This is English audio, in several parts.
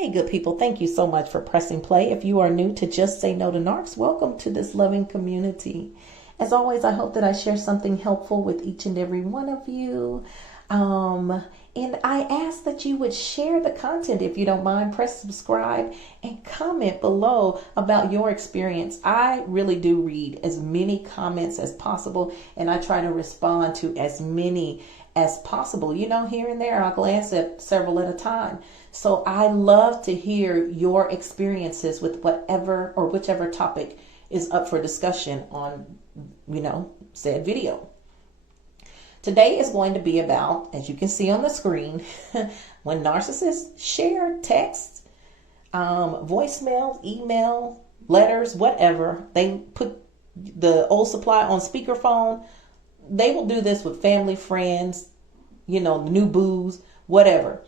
Hey, good people, thank you so much for pressing play. If you are new to Just Say No to Narcs, welcome to this loving community. As always, I hope that I share something helpful with each and every one of you. And I ask that you would share the content if you don't mind. Press subscribe and comment below about your experience. I really do read as many comments as possible, and I try to respond to as many as possible. You know, here and there, I'll glance at several at a time. So I love to hear your experiences with whatever or whichever topic is up for discussion on, said video. Today is going to be about, as you can see on the screen, when narcissists share texts, voicemail, email, letters, whatever. They put the old supply on speakerphone. They will do this with family, friends, the new boos, whatever.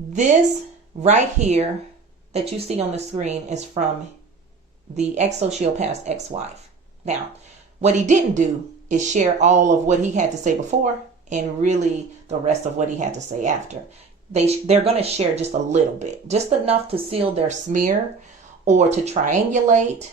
This right here that you see on the screen is from the ex-sociopath's ex-wife. Now, what he didn't do is share all of what he had to say before and really the rest of what he had to say after. They're going to share just a little bit, just enough to seal their smear or to triangulate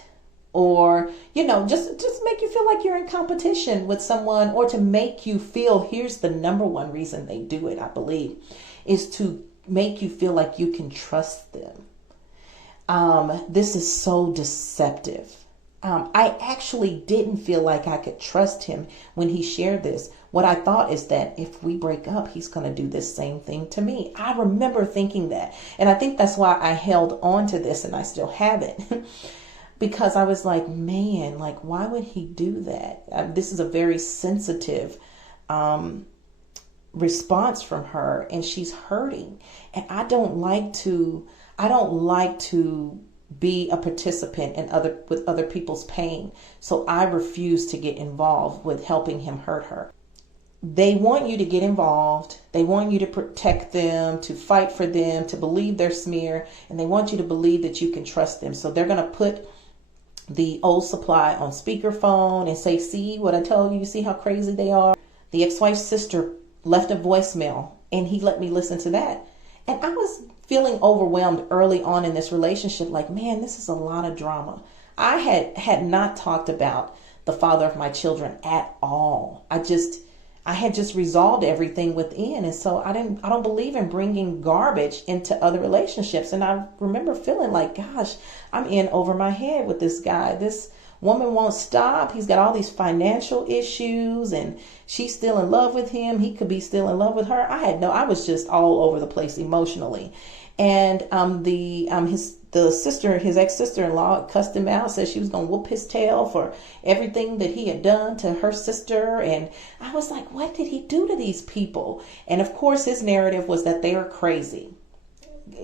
or, just make you feel like you're in competition with someone, or to make you feel, here's the number one reason they do it, I believe, is to make you feel like you can trust them. This is so deceptive. I actually didn't feel like I could trust him when he shared this. What I thought is that if we break up, he's going to do this same thing to me. I remember thinking that. And I think that's why I held on to this, and I still have it. Because I was like, man, why would he do that? This is a very sensitive response from her, and she's hurting. And I don't like to be a participant with other people's pain. So I refuse to get involved with helping him hurt her. They want you to get involved. They want you to protect them, to fight for them, to believe their smear, and they want you to believe that you can trust them. So they're going to put the old supply on speakerphone and say, see what I told you, see how crazy they are. The ex-wife's sister left a voicemail, and he let me listen to that. And I was feeling overwhelmed early on in this relationship, like, man, this is a lot of drama. I had not talked about the father of my children at all. I had just resolved everything within. And so I don't believe in bringing garbage into other relationships. And I remember feeling like, gosh, I'm in over my head with this guy. This woman won't stop. He's got all these financial issues and she's still in love with him. He could be still in love with her. I was just all over the place emotionally. And his ex-sister-in-law cussed him out, said she was going to whoop his tail for everything that he had done to her sister. And I was like, what did he do to these people? And of course, his narrative was that they are crazy.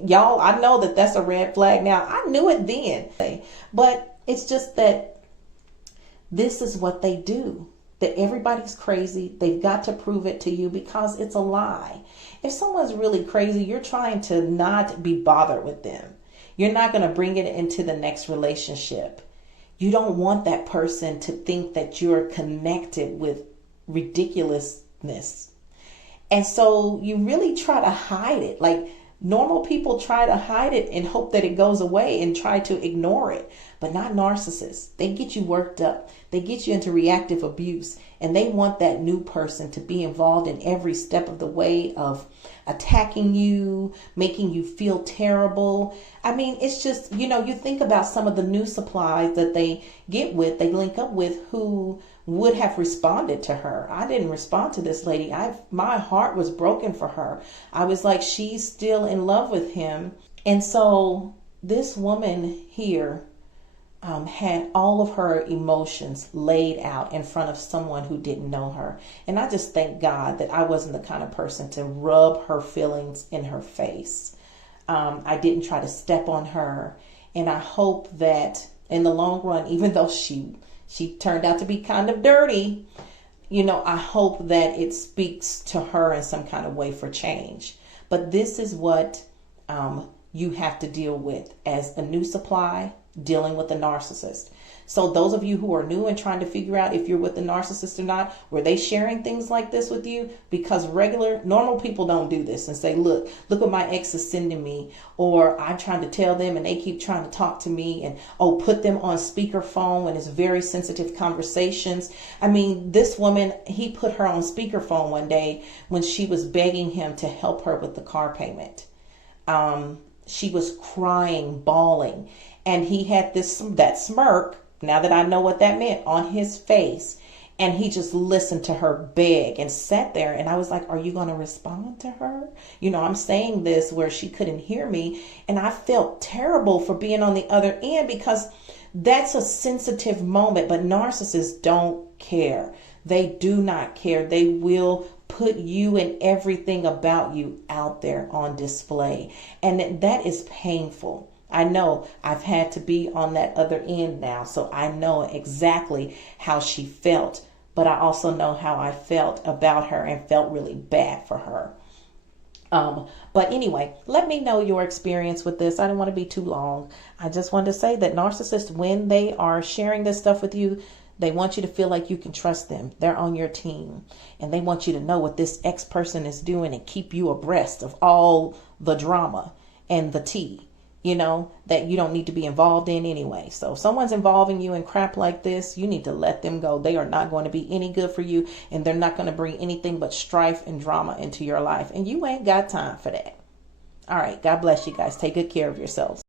Y'all, I know that that's a red flag now. I knew it then. But it's just that this is what they do. That everybody's crazy. They've got to prove it to you because it's a lie. If someone's really crazy, you're trying to not be bothered with them. You're not going to bring it into the next relationship. You don't want that person to think that you're connected with ridiculousness. And so you really try to hide it. Like normal people try to hide it and hope that it goes away and try to ignore it. But not narcissists. They get you worked up. They get you into reactive abuse. And they want that new person to be involved in every step of the way of attacking you, making you feel terrible. I mean, it's just, you think about some of the new supplies that they link up with who would have responded to her. I didn't respond to this lady. My heart was broken for her. I was like, she's still in love with him. And so this woman here had all of her emotions laid out in front of someone who didn't know her. And I just thank God that I wasn't the kind of person to rub her feelings in her face. I didn't try to step on her. And I hope that in the long run, even though she turned out to be kind of dirty, I hope that it speaks to her in some kind of way for change. But this is what you have to deal with as a new supply dealing with the narcissist. So those of you who are new and trying to figure out if you're with the narcissist or not, were they sharing things like this with you? Because normal people don't do this and say, look what my ex is sending me, or I'm trying to tell them and they keep trying to talk to me, and put them on speakerphone when it's very sensitive conversations. I mean, this woman, he put her on speakerphone one day when she was begging him to help her with the car payment. She was crying, bawling, and he had that smirk, now that I know what that meant, on his face. And he just listened to her beg and sat there. And I was like, are you going to respond to her? I'm saying this where she couldn't hear me. And I felt terrible for being on the other end, because that's a sensitive moment. But narcissists don't care. They do not care. They will put you and everything about you out there on display. And that is painful. I know I've had to be on that other end now, so I know exactly how she felt, but I also know how I felt about her and felt really bad for her. But anyway, let me know your experience with this. I don't want to be too long. I just wanted to say that narcissists, when they are sharing this stuff with you, they want you to feel like you can trust them. They're on your team, and they want you to know what this ex person is doing and keep you abreast of all the drama and the tea, that you don't need to be involved in anyway. So if someone's involving you in crap like this, you need to let them go. They are not going to be any good for you, and they're not going to bring anything but strife and drama into your life. And you ain't got time for that. All right. God bless you guys. Take good care of yourselves.